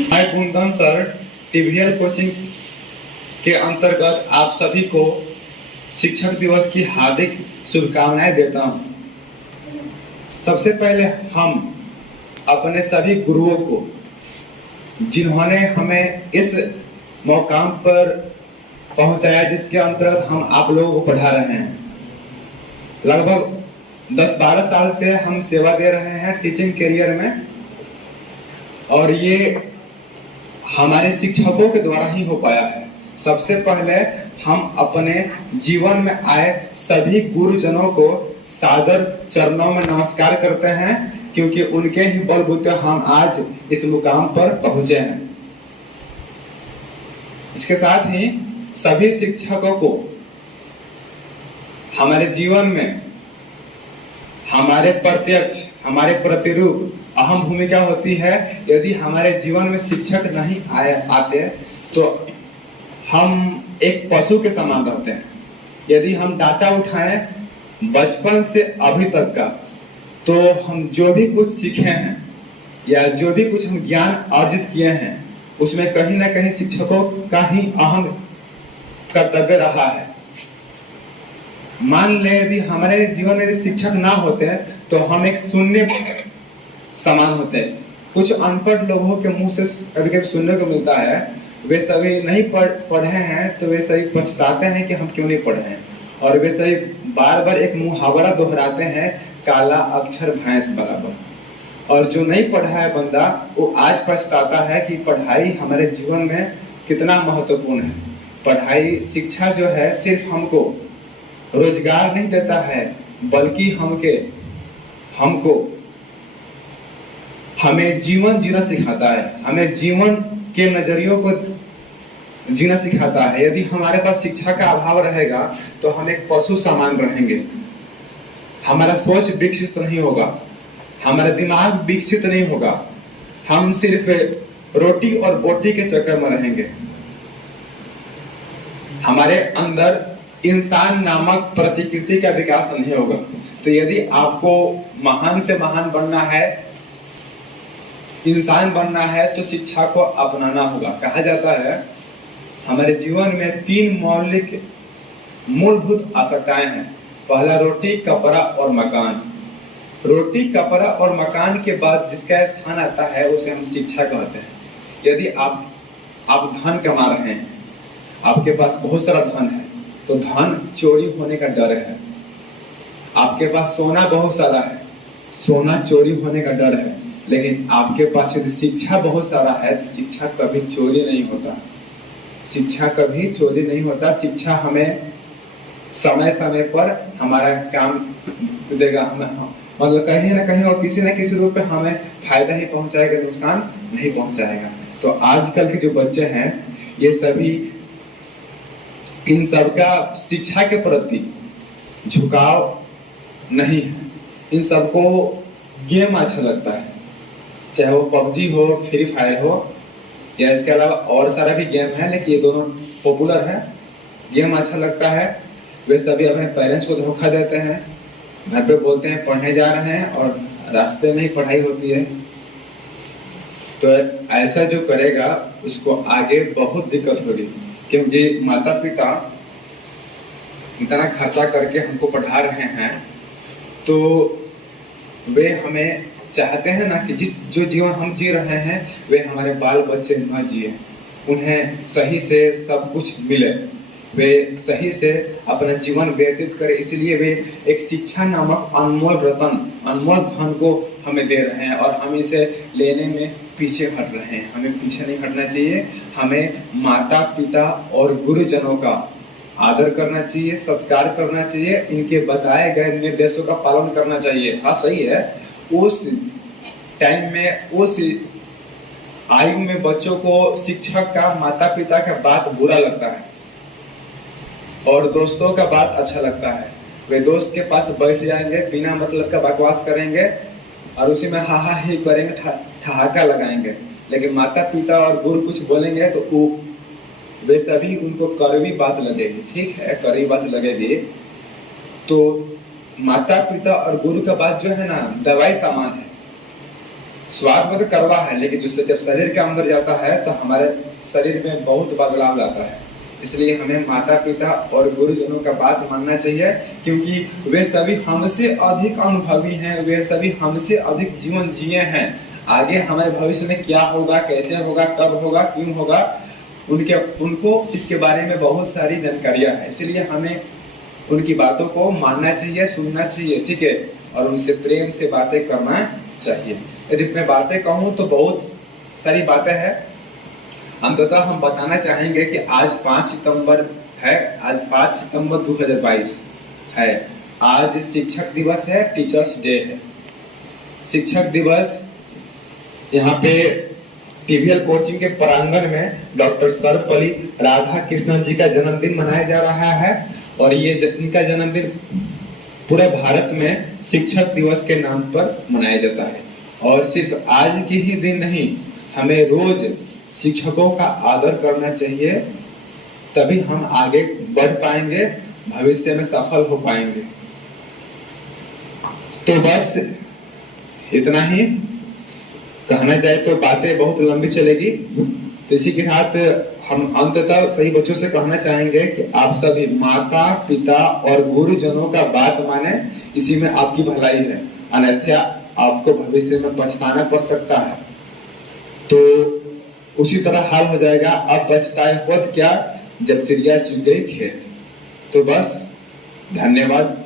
मैं Kundan sir टीवीएल coaching के अंतर्गत आप सभी को शिक्षक दिवस की हार्दिक शुभकामनाएं देता हूं। सबसे पहले हम अपने सभी गुरुओं को, जिन्होंने हमें इस मुकाम पर पहुंचाया जिसके अंतर्गत हम आप लोगों को पढ़ा रहे हैं, लगभग 10-12 साल से हम सेवा दे रहे हैं टीचिंग करियर में, और ये हमारे शिक्षकों के द्वारा ही हो पाया है। सबसे पहले हम अपने जीवन में आए सभी गुरुजनों को सादर चरणों में नमस्कार करते हैं, क्योंकि उनके ही बलबूते हम आज इस मुकाम पर पहुंचे हैं। इसके साथ ही सभी शिक्षकों को हमारे जीवन में हमारे प्रत्यक्ष, हमारे प्रतिरूप अहम भूमिका होती है। यदि हमारे जीवन में शिक्षक नहीं आते तो हम एक पशु के समान रहते हैं। यदि हम डाटा उठाएं बचपन से अभी तक का, तो हम जो भी कुछ सीखे हैं या जो भी कुछ हम ज्ञान अर्जित किए हैं, उसमें कहीं ना कहीं शिक्षकों का ही अहम कर्तव्य रहा है। मान ले यदि हमारे जीवन में यदि शिक्षक ना होते तो हम एक शून्य समान होते हैं। कुछ अनपढ़ लोगों के मुंह से कभी कभी सुनने को मिलता है, वे सभी नहीं पढ़े हैं तो वे सभी पछताते हैं कि हम क्यों नहीं पढ़े हैं, और वे सभी बार बार एक मुहावरा दोहराते हैं, काला अक्षर भैंस बराबर। और जो नहीं पढ़ा है बंदा, वो आज पछताता है कि पढ़ाई हमारे जीवन में कितना महत्वपूर्ण है। पढ़ाई, शिक्षा जो है सिर्फ हमको रोजगार नहीं देता है, बल्कि हमको हमें जीवन जीना सिखाता है, हमें जीवन के नजरियों को जीना सिखाता है। यदि हमारे पास शिक्षा का अभाव रहेगा तो हम एक पशु समान रहेंगे, हमारा सोच विकसित नहीं होगा, हमारा दिमाग विकसित नहीं होगा, हम सिर्फ रोटी और बोटी के चक्कर में रहेंगे। हमारे अंदर इंसान नामक प्रतिकृति का विकास नहीं होगा। तो यदि आपको महान से महान बनना है, इंसान बनना है, तो शिक्षा को अपनाना होगा। कहा जाता है हमारे जीवन में 3 मूलभूत आवश्यकताएं हैं। पहला रोटी, कपड़ा और मकान। रोटी, कपड़ा और मकान के बाद जिसका स्थान आता है उसे हम शिक्षा कहते हैं। यदि आप धन कमा रहे हैं, आपके पास बहुत सारा धन है, तो धन चोरी होने का डर है। आपके पास सोना बहुत सारा है, सोना चोरी होने का डर है। लेकिन आपके पास यदि शिक्षा बहुत सारा है तो शिक्षा कभी चोरी नहीं होता। शिक्षा कभी चोरी नहीं होता। शिक्षा हमें समय समय पर हमारा काम देगा, मतलब कहीं ना कहीं और किसी न किसी रूप में हमें फायदा ही पहुंचाएगा, नुकसान नहीं पहुंचाएगा। तो आजकल के जो बच्चे हैं, ये सभी, इन सबका शिक्षा के प्रति झुकाव नहीं है। इन सबको गेम अच्छा लगता है, चाहे वो पबजी हो, फ्री फायर हो, या इसके अलावा और सारा भी गेम है, लेकिन ये दोनों पॉपुलर है। गेम अच्छा लगता है। वे सभी अपने पेरेंट्स को धोखा देते हैं, घर पे बोलते हैं पढ़ने जा रहे हैं और रास्ते में ही पढ़ाई होती है। तो ऐसा जो करेगा उसको आगे बहुत दिक्कत होगी, क्योंकि माता पिता इतना खर्चा करके हमको पढ़ा रहे हैं, तो वे हमें चाहते हैं ना कि जो जीवन हम जी रहे हैं वे हमारे बाल बच्चे न जिए, उन्हें सही से सब कुछ मिले, वे सही से अपना जीवन व्यतीत करें। इसलिए वे एक शिक्षा नामक अनमोल रतन, अनमोल धन को हमें दे रहे हैं, और हम इसे लेने में पीछे हट रहे हैं। हमें पीछे नहीं हटना चाहिए। हमें माता पिता और गुरुजनों का आदर करना चाहिए, सत्कार करना चाहिए, इनके बताए गए निर्देशों का पालन करना चाहिए। हाँ, सही है, उस टाइम में, उस आयु में बच्चों को शिक्षक का, माता पिता का बात बुरा लगता है और दोस्तों का बात अच्छा लगता है। वे दोस्त के पास बैठ जाएंगे, बिना मतलब का बकवास करेंगे और उसी में हा ही करेंगे, ठहाका लगाएंगे। लेकिन माता पिता और गुरु कुछ बोलेंगे तो वे सभी उनको कड़वी बात लगेगी। ठीक है, कड़वी बात लगेगी। तो माता पिता और गुरु का बात जो है ना, दवाई सामान है। स्वाद में तो कड़वा है, लेकिन जिससे जब शरीर के अंदर जाता है तो हमारे शरीर में बहुत बदलाव लाता है। इसलिए हमें माता पिता और गुरुजनों का बात मानना चाहिए, क्योंकि वे सभी हमसे अधिक अनुभवी हैं, वे सभी हमसे अधिक जीवन जिए हैं। आगे हमारे भविष्य में क्या होगा, कैसे होगा, कब होगा, क्यों होगा, उनको इसके बारे में बहुत सारी जानकारियां है। इसलिए हमें उनकी बातों को मानना चाहिए, सुनना चाहिए, ठीक है, और उनसे प्रेम से बातें करना चाहिए। यदि मैं बातें कहूँ तो बहुत सारी बातें हैं। अंततः हम बताना चाहेंगे कि आज 5 सितंबर है, आज 5 सितंबर 2022 है। आज शिक्षक दिवस है, टीचर्स डे है। शिक्षक दिवस यहाँ पे टीवीएल कोचिंग के प्रांगण में डॉक्टर सर्वपल्ली राधाकृष्णन जी का जन्मदिन मनाया जा रहा है, और ये इनका जन्मदिन पूरे भारत में शिक्षक दिवस के नाम पर मनाया जाता है। और सिर्फ आज के ही दिन नहीं, हमें रोज शिक्षकों का आदर करना चाहिए, तभी हम आगे बढ़ पाएंगे, भविष्य में सफल हो पाएंगे। तो बस इतना ही कहना चाहे तो बातें बहुत लंबी चलेगी, तो इसी के साथ हम अंततः सही बच्चों से कहना चाहेंगे कि आप सभी माता पिता और गुरुजनों का बात माने, इसी में आपकी भलाई है, अन्यथा आपको भविष्य में पछताना पड़ सकता है। तो उसी तरह हाल हो जाएगा, अब पछताए खुद क्या जब चिड़िया चुग गई खेत। तो बस धन्यवाद।